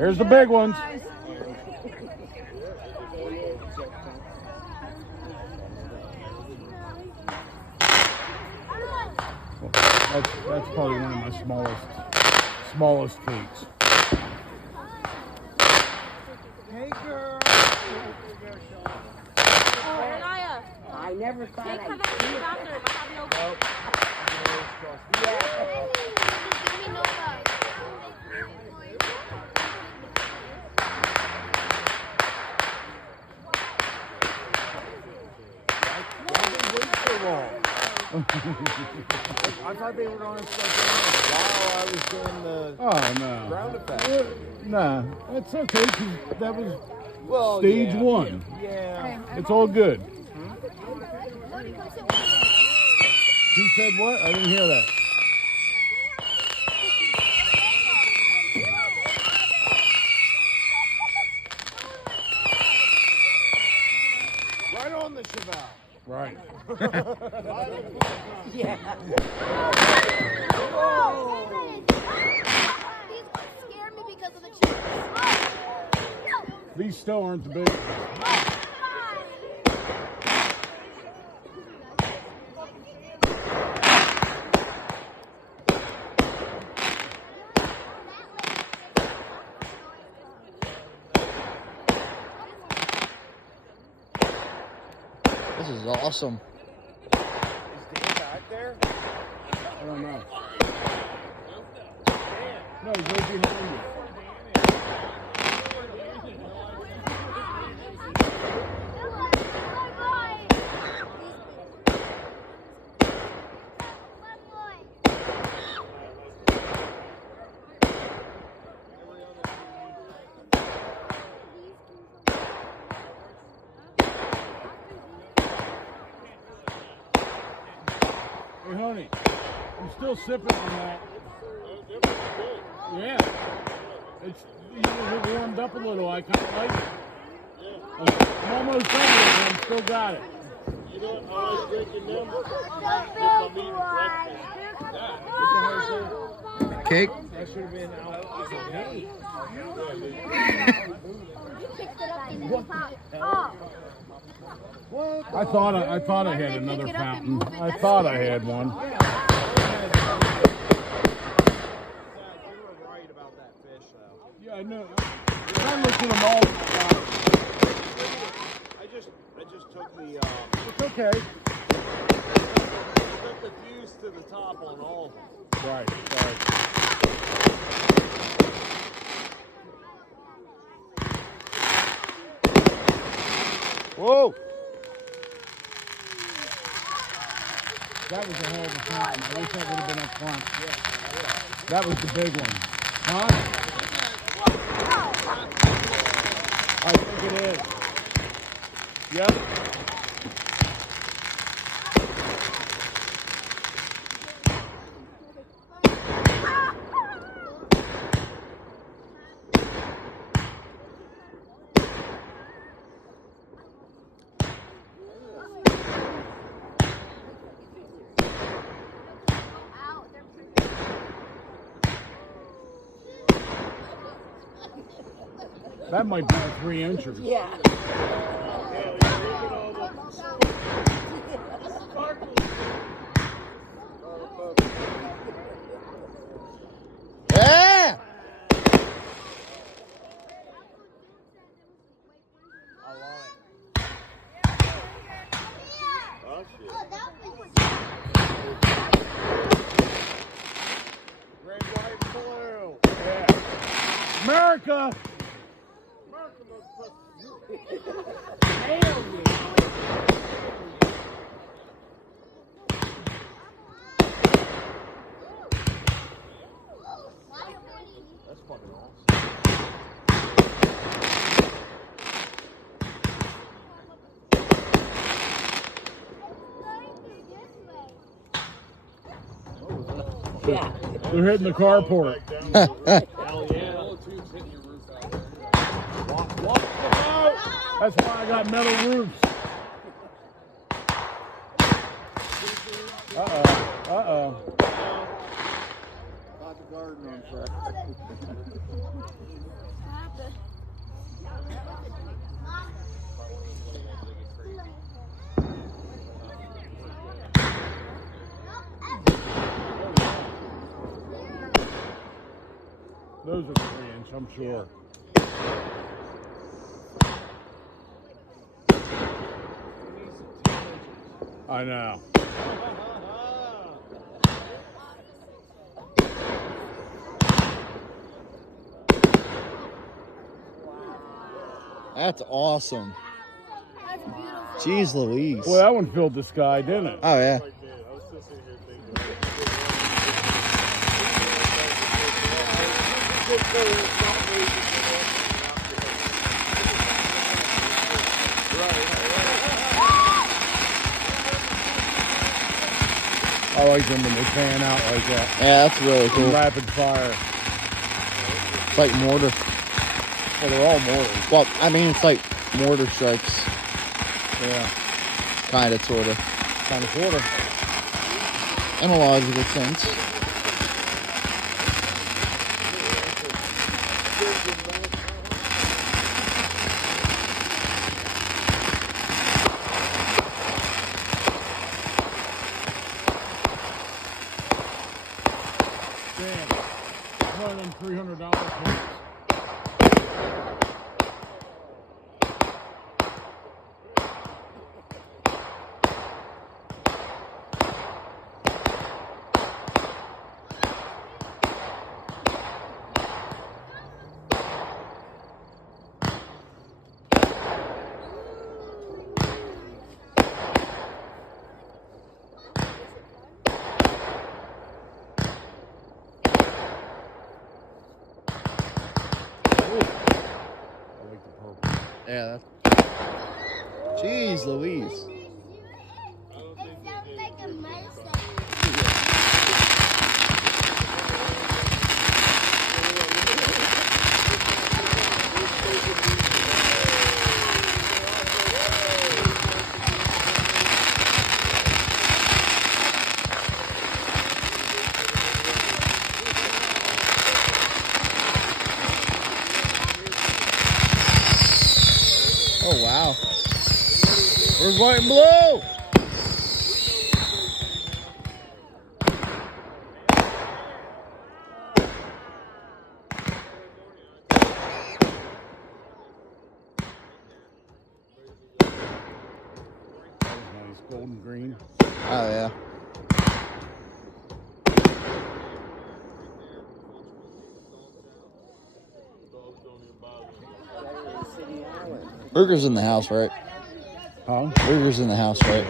Here's the big ones. That's probably one of my smallest cakes. Hey, girl. I never thought I'd see it. I thought they were going to start doing it while I was doing the ground effect. Nah, that's okay, because that was Well, stage one. Yeah. It's all good. He said what? I didn't hear that. Right on the Chevelle. Right. Yeah. Scared me because of the chips. These still aren't the big ones. This is awesome. Is Dan back there? I don't know. No, he's right behind you. Hey, honey, I'm still sipping on that. Yeah. It's warmed up a little. I kind of like it. I'm almost done with it, but I'm still got it. You know what? I like drinking them if I'm eating breakfast. Cake? That should have been out as a me. I thought I had another fountain. I thought I had one. You were right about that fish, though. Yeah, I know. I looked at them all. I just took the It's okay. took the fuse to the top on all of them. Right. Sorry. Whoa! That was a hell of a fountain. I wish that would have been up front. That was the big one. Huh? I think it is. Yep. That might be 3 inches. Yeah. Yeah! I love it. Oh, shit. Red, white, blue. Yeah. America! Nailed me. That's fucking awesome. Yeah. They're hitting the carport. Hell yeah. Walk the boat. That's why I got metal roofs. Uh-oh. Got the garden on fire. Those are 3-inch, I'm sure. I know. That's awesome. That's beautiful. Jeez Louise. Boy, that one filled the sky, didn't it? Oh, yeah. I was still sitting here thinking. I like them when they pan out like that. Yeah, that's really cool. Rapid fire. It's like mortar. Well, they're all mortars. Well, I mean, it's like mortar strikes. Yeah. Kind of, sort of. Kind of, sort of. In a logical sense. Damn. More than $300 points. I like the purple. Yeah. Jeez Louise. It sounds like a medicine. Oh, wow. We're white and blue. That was nice. Golden green. Oh, yeah. Burger's in the house, right? Huh? Burger's in the house, right?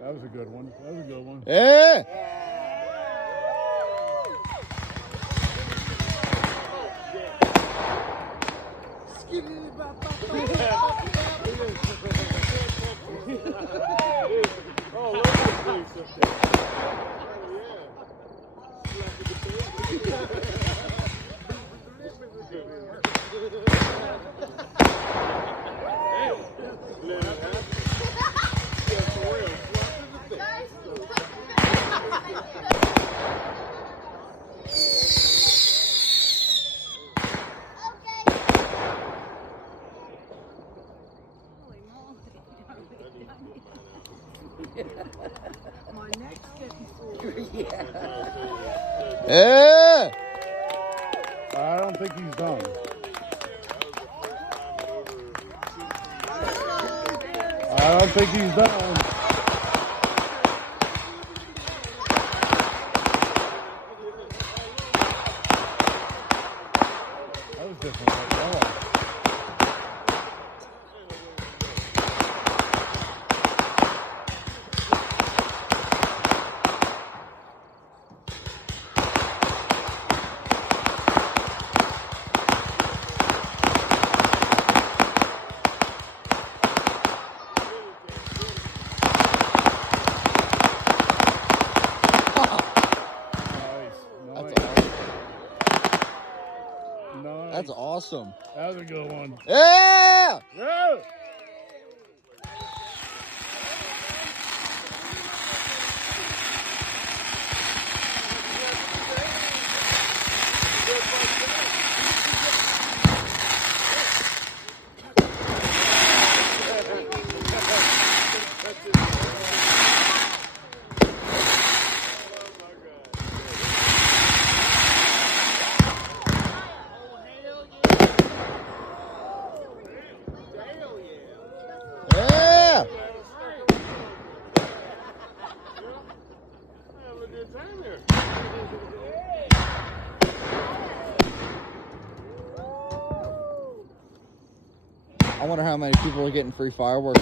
That was a good one. That was a good one. Yeah. Oh, look at this. Yeah. I don't think he's done. I don't think he's done. That was different. Like yellow. Nice. That's awesome. That was a good one. Yeah. Yeah. I wonder how many people are getting free fireworks.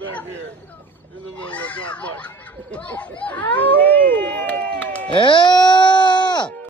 Back here, in the middle of not much. Yeah!